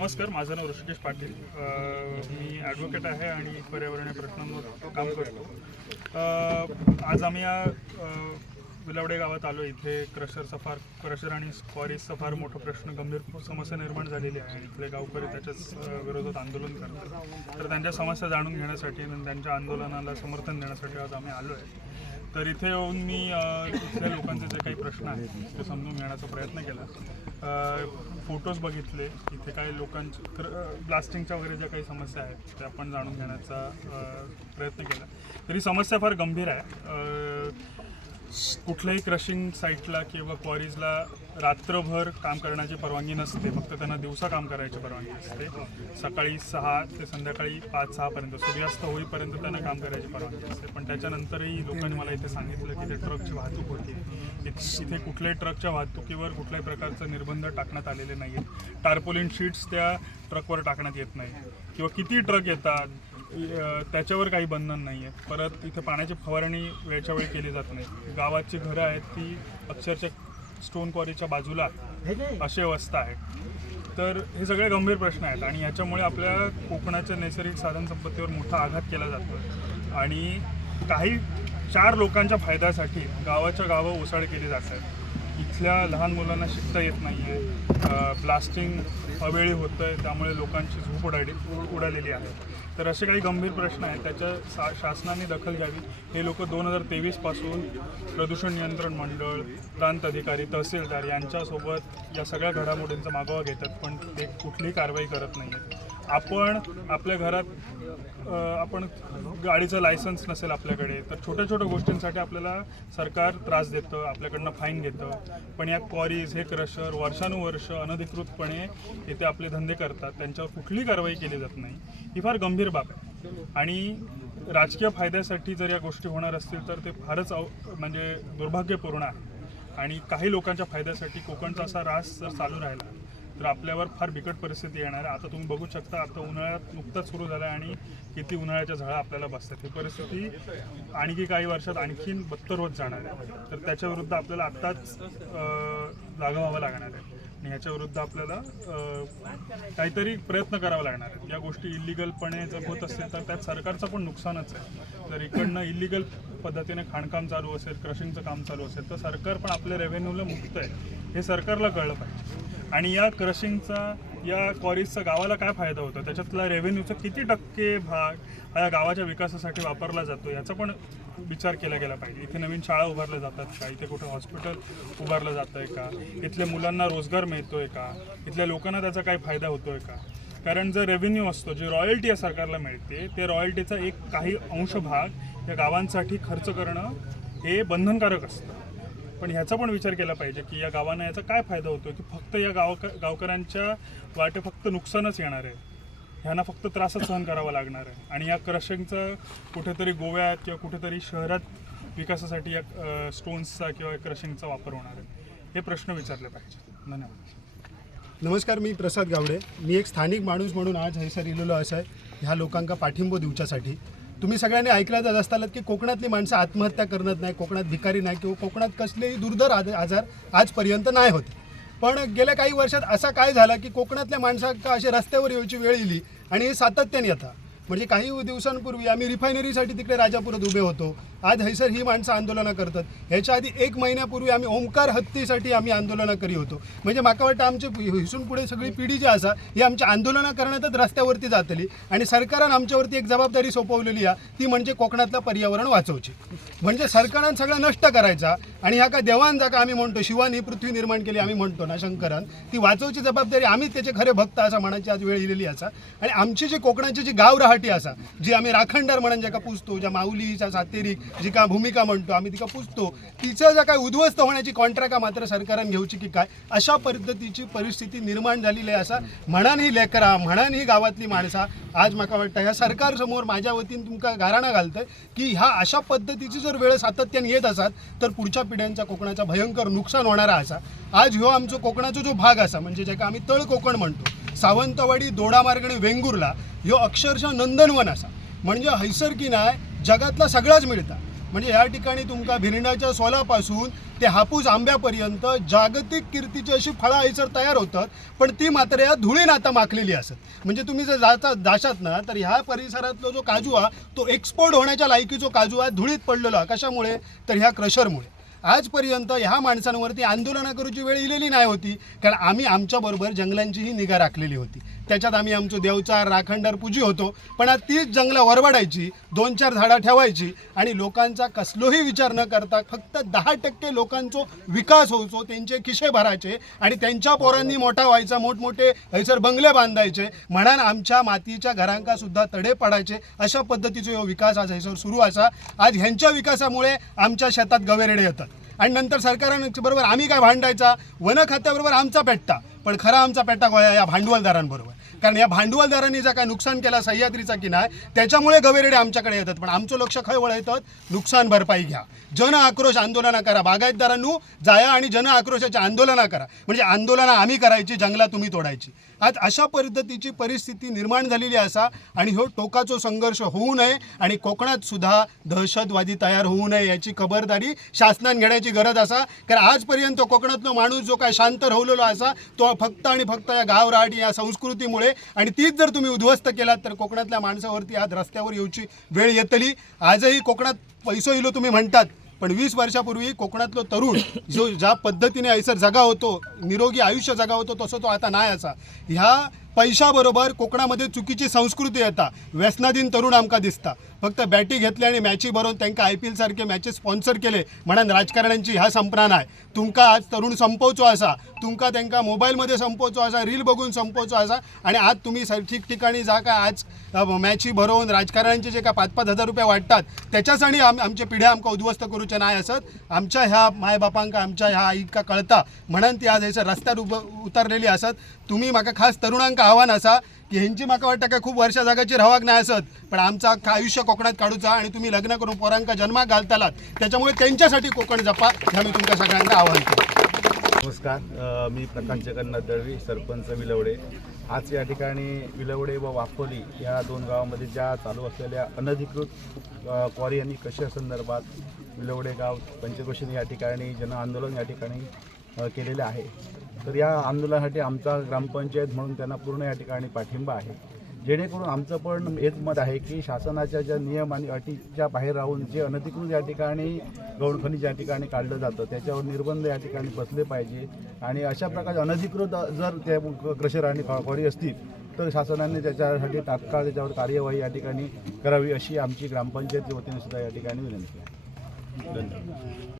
नमस्कार, माझं नाव ऋषिकेश पाटील. मी ॲडव्होकेट आहे आणि पर्यावरणीय प्रश्नांवर काम करतो. आज आम्ही या विलावडे गावात आलो. इथे क्रशर आणि क्वारीजचा फार मोठा प्रश्न, गंभीर समस्या निर्माण झालेली आहे. इथले गावकरी त्याच्याच विरोधात आंदोलन करतात. तर त्यांच्या समस्या जाणून घेण्यासाठी आणि त्यांच्या आंदोलनाला समर्थन देण्यासाठी आज आम्ही आलो आहे. तर इथे येऊन मी इथल्या लोकांचे जे काही प्रश्न आहेत ते समजून घेण्याचा प्रयत्न केला. फोटोज बघितले, इथे काही लोकांचे ब्लास्टिंगच्या वगैरे ज्या काही समस्या आहेत त्या आपण जाणून घेण्याचा प्रयत्न केला. तरी समस्या फार गंभीर आहे. कुठल्याही क्रशिंग साईटला किंवा क्वारीजला रात्रभर काम करण्याची परवानगी नसते, फक्त त्यांना दिवसा काम करायची परवानगी असते. सकाळी 6 ते संध्याकाळी 5-6 पर्यंत, सूर्यास्त होईपर्यंत त्यांना काम करायची परवानगी असते. पण त्याच्यानंतरही लोकांनी मला इथे सांगितलं की ते ट्रकची वाहतूक होती. इथे कुठल्याही ट्रकच्या वाहतुकीवर कुठल्याही प्रकारचं निर्बंध टाकण्यात आलेले नाही आहेत. टार्पोलिन शीट्स त्या ट्रकवर टाकण्यात येत नाही किंवा किती ट्रक येतात त्याच्यावर काही बंधन नाही आहे. परत इथे पाण्याची फवारणी वेळच्या वेळी केली जात नाही. गावाची घरं आहेत ती अक्षरशः स्टोन क्वारीच्या बाजूला अशी अवस्था आहे. तर हे सगळे गंभीर प्रश्न आहेत आणि याच्यामुळे आपल्या कोकणाच्या नैसर्गिक साधनसंपत्तीवर मोठा आघात केला जातो आणि काही 4 लोकांच्या फायद्यासाठी गावाच्या गावं ओसाड केली जातात. इथल्या लहान मुलांना शिकता येत नाही आहे, ब्लास्टिंग अवेळी होतं आहे, त्यामुळे लोकांची झोप उडालेली आहे. तर असे काही गंभीर प्रश्न आहेत, त्याच्या शासनाने दखल घ्यावी. हे लोक 2023 पासून प्रदूषण नियंत्रण मंडळ, प्रांत अधिकारी, तहसीलदार यांच्यासोबत या सगळ्या घडामोडींचा मागोवा घेतात, पण ते कुठलीही कारवाई करत नाही आहेत. आपण आपल्या घरात आपण गाडीचं लायसन्स नसेल आपल्याकडे तर छोट्या छोट्या गोष्टींसाठी आपल्याला सरकार त्रास देतं, आपल्याकडनं फाईन घेतं. पण या क्वारीज, हे क्रशर वर्षानुवर्ष अनधिकृतपणे इथे आपले धंदे करतात, त्यांच्यावर कुठलीही कारवाई केली जात नाही. ही फार गंभीर बाब आहे आणि राजकीय फायद्यासाठी जर या गोष्टी होणार असतील तर ते फारच म्हणजे दुर्भाग्यपूर्ण आहे. आणि काही लोकांच्या फायद्यासाठी कोकणचा असा रास जर चालू राहिला तर आपल्यावर फार बिकट परिस्थिती येणार आहे. आता तुम्ही बघू शकता, आता उन्हाळ्यात नुकताच सुरू झाला आहे आणि किती उन्हाळ्याच्या झळा आपल्याला बसतात. ही परिस्थिती आणखी काही वर्षात आणखीन बत्तर होत जाणार आहे. तर त्याच्याविरुद्ध आपल्याला आत्ताच जागा व्हावं लागणार आहे आणि ह्याच्याविरुद्ध आपल्याला काहीतरी प्रयत्न करावा लागणार आहे. या गोष्टी इलिगलपणे जर होत असतील तर त्यात सरकारचं पण नुकसानच आहे. जर इकडनं इलिगल पद्धतीने खाणकाम चालू असेल, क्रशिंगचं काम चालू असेल तर सरकार पण आपल्या रेव्हेन्यूला मुक्त आहे, हे सरकारला कळलं पाहिजे. आणि या क्रशिंगचा, या क्वारीजचा गावाला काय फायदा होतो, त्याच्यातला रेव्हेन्यूचा किती टक्के भाग हा या गावाच्या विकासासाठी वापरला जातो याचा पण विचार केला गेला पाहिजे. इथे नवीन शाळा उभारल्या जातात का, इथे कुठं हॉस्पिटल उभारलं जातं आहे का, इथल्या मुलांना रोजगार मिळतोय का, इथल्या लोकांना त्याचा काय फायदा होतोय का. कारण जर रेव्हेन्यू असतो, जी रॉयल्टी या सरकारला मिळते, ते रॉयल्टीचा एक काही अंश भाग या गावांसाठी खर्च करणं हे बंधनकारक असतं. पण ह्याचा पण विचार केला पाहिजे की या गावांना याचा काय फायदा होतो, की फक्त या गावकऱ्यांच्या वाटे फक्त नुकसानच येणार आहे, ह्यांना फक्त त्रासच सहन करावा लागणार आहे. आणि या क्रशिंगचं कुठेतरी गोव्यात किंवा कुठेतरी शहरात विकासासाठी या स्टोन्सचा किंवा क्रशिंगचा वापर होणार आहे. हे प्रश्न विचारले पाहिजे. धन्यवाद. नमस्कार, मी प्रसाद गावडे. मी एक स्थानिक माणूस म्हणून आज हैसर इलेलो असं आहे ह्या लोकांका पाठिंबो दिवच्यासाठी. तुम्ही सगळ्यांनी ऐकला जात असताल की कोकणातली माणसं आत्महत्या करत नाही, कोकणात भिकारी नाही किंवा कोकणात कसलेही दुर्धर आजार आजपर्यंत नाही होते. पण गेल्या काही वर्षात असा काय झाला की कोकणातल्या माणसांका असे रस्त्यावर यायची वेळ येली आणि हे सातत्याने येतात. म्हणजे काही दिवसांपूर्वी आम्ही रिफायनरीसाठी तिकडे राजापुरात उभे होतो, आज हैसर ही माणसं आंदोलनं करतात. ह्याच्या आधी 1 महिन्यापूर्वी आम्ही ओंकार हत्तीसाठी आम्ही आंदोलनं करी होतो. म्हणजे म्हाका वाटतं आमची हिसून पुढे सगळी पिढी जी असा ही आमच्या आंदोलनं करण्यातच रस्त्यावरती जातली आणि सरकारान आमच्यावरती एक जबाबदारी सोपवलेली आहे, ती म्हणजे कोकणातलं पर्यावरण वाचवची. म्हणजे सरकारान सगळं नष्ट करायचा आणि ह्या का देवान जागा आम्ही म्हणतो, शिवान ही पृथ्वी निर्माण केली आम्ही म्हणतो ना शंकरान, ती वाचवची जबाबदारी आम्हीच त्याचे खरे भक्त असं म्हणायची आज वेळ येलेली असा. आणि आमची जी कोकणाची जी गाव रहाटी असा, जी आम्ही राखणदार म्हणून ज्याका पुजतो, ज्या माऊलीच्या सातेरीक जी का भूमिका म्हणतो आम्ही तिका पुजतो, तिचं जर काय उद्ध्वस्त होण्याची कॉन्ट्रॅक्ट मात्र सरकारान घेऊची की काय, अशा पद्धतीची परिस्थिती निर्माण झालेली आहे. असा म्हणान ही लेकरा, म्हणान ही गावातली माणसा आज म्हाका वाटतं ह्या सरकारसमोर माझ्या वतीन तुमका गाराणा घालतंय की ह्या अशा पद्धतीची जर वेळ सातत्याने येत असतात तर पुढच्या पिढ्यांचा कोकणाचा भयंकर नुकसान होणारा असा. आज ह्यो आमचो कोकणाचा जो भाग असा म्हणजे ज्याका आम्ही तळ कोकण म्हणतो, सावंतवाडी, दोडामार्ग आणि वेंगुर्ला ह्यो अक्षरशः नंदनवन असा. म्हणजे हैसर की नाही जगातला सगळाच मिळता. म्हणजे या ठिकाणी तुमका भिरणाच्या सोलापासून ते हापूस आंब्यापर्यंत जागतिक कीर्तीची अशी फळं हयसर तयार होतात, पण ती मात्र या धुळीन आता माखलेली असत। म्हणजे तुम्ही जर जाशात ना तर ह्या परिसरातलो जो काजू हा तो एक्सपोर्ट होण्याच्या लायकीचो काजू हा धुळीत पडलेलो हा। कशामुळे तर ह्या क्रशरमुळे। आजपर्यंत ह्या माणसांवरती आंदोलनं करूची वेळ इलेली नाही होती, कारण आम्ही आमच्याबरोबर जंगलांचीही निगा राखलेली होती। त्याच्यात आम्ही आमचो देवचार राखणदार पूजी होतो, पण आज तीच जंगलं वरवडायची, 2-4 झाडं ठेवायची आणि लोकांचा कसलोही विचार न करता फक्त 10% लोकांचा विकास होवचो, त्यांचे खिशे भरायचे आणि त्यांच्या पोरांनी मोठा व्हायचा, मोठमोठे हैसर बंगले बांधायचे, म्हणान आमच्या मातीच्या घरांका सुद्धा तडे पडायचे। अशा पद्धतीचा ह्यो विकास आज हैसर सुरू असा। आज ह्यांच्या विकासामुळे आमच्या शेतात गवेरेडे येतात आणि नंतर सरकारांबरोबर आम्ही काय भांडायचा, वन खात्याबरोबर आमचा पेट्टा, पण खरा आमचा पेट्टा गोया या भांडवलदारांबरोबर। कारण या भांडवलदारांनी जर काय नुकसान केला सह्याद्रीचा की नाही, त्याच्यामुळे गवेरेडे आमच्याकडे येतात, पण आमचं लक्ष खय वळयतात, नुकसान भरपाई घ्या, जन आक्रोश आंदोलनं करा, बागायतदारांनो जाया आणि जन आक्रोशाची आंदोलनं करा। म्हणजे आंदोलनं आम्ही करायची, जंगला तुम्ही तोडायची। आज अशा पद्धतीची परिस्थिती निर्माण झालेली असा आणि हो टोकाचो संघर्ष होऊ नये आणि कोकणात सुद्धा दहशतवादी तयार होऊ नये याची खबरदारी शासनाने घेण्याची गरज असा। कारण आजपर्यंत कोकणातलो माणूस जो काय शांत राहिलेलो असा तो फक्त आणि फक्त या गावराटी या संस्कृतीमुळे, आणि तीच जर तुम्ही उद्ध्वस्त केलात तर कोकणातल्या माणसावरती आज रस्त्यावर येऊची वेळ येतली। आजही कोकणात पैसो इलो तुम्ही म्हणतात, पण 20 वर्षापूर्वी कोकणातलो तरुण जो ज्या पद्धतीने ऐसर जगा होतो, निरोगी आयुष्य जगा होतो, तसं तो आता नाही असा। ह्या पैशाबरोबर कोकणामध्ये चुकीची संस्कृती येता, व्यसनाधीन तरुण आमका दिसता। फक्त बॅटी घेतली आणि मॅची भरून त्यांना IPL सारखे मॅचेस स्पॉन्सर केले म्हणून राजकारण्यांची ह्या संपना नाही। तुमका आज तरुण संपवचो असा, तुमका त्यांना मोबाईलमध्ये संपवचो असा, रील बघून संपवचो असा, आणि आज तुम्ही ठिकठिकाणी जा का आज मॅची भरवून राजकारण्यांचे जे का 5-5 हजार रुपये वाटतात त्याच्यासाठी आमच्या पिढ्या आमका उद्ध्वस्त करूचे नाही असत। आमच्या ह्या मायबापांका आमच्या ह्या आईका कळता म्हणून ती आज ह्याच्या रस्त्यावर उतरलेली असत। तुम्ही म्हाका खास तरुणांका आव्हान असा की ह्यांची म्हाका वाटतं काय खूप वर्षा जागाची रवाक नाही असत, पण आमचं अख्खं आयुष्य कोकणात काढूचा आणि तुम्ही लग्न करून पोरांका जन्माक घालतालात, त्याच्यामुळे त्यांच्यासाठी कोकण जपा हे मी तुमच्या सगळ्यांना आवाहन करतो। नमस्कार, मी प्रकाश जगन्नाथ दळवी, सरपंच विलवडे। आज या ठिकाणी विलवडे व वाफोली या 2 गावांमध्ये ज्या चालू असलेल्या अनधिकृत क्वारी आणि कशा संदर्भात विलवडे गाव पंचक्रोशीने या ठिकाणी जन आंदोलन या ठिकाणी केलेले आहे। तर या आंदोलनासाठी आमचा ग्रामपंचायत म्हणून त्यांना पूर्ण या ठिकाणी पाठिंबा आहे, जेणेकरून आमचं पण हेच मत आहे की शासनाच्या ज्या नियम आणि अटीच्या बाहेर राहून जे अनधिकृत या ठिकाणी गौण खनिज या ठिकाणी काढलं जातं त्याच्यावर निर्बंध या ठिकाणी बसले पाहिजे, आणि अशा प्रकारचे अनधिकृत जर त्या क्रशर आणि क्वारी असतील तर शासनाने त्याच्यासाठी तात्काळ त्याच्यावर कार्यवाही या ठिकाणी करावी अशी आमची ग्रामपंचायतीच्या वतीने सुद्धा या ठिकाणी विनंती आहे। धन्यवाद।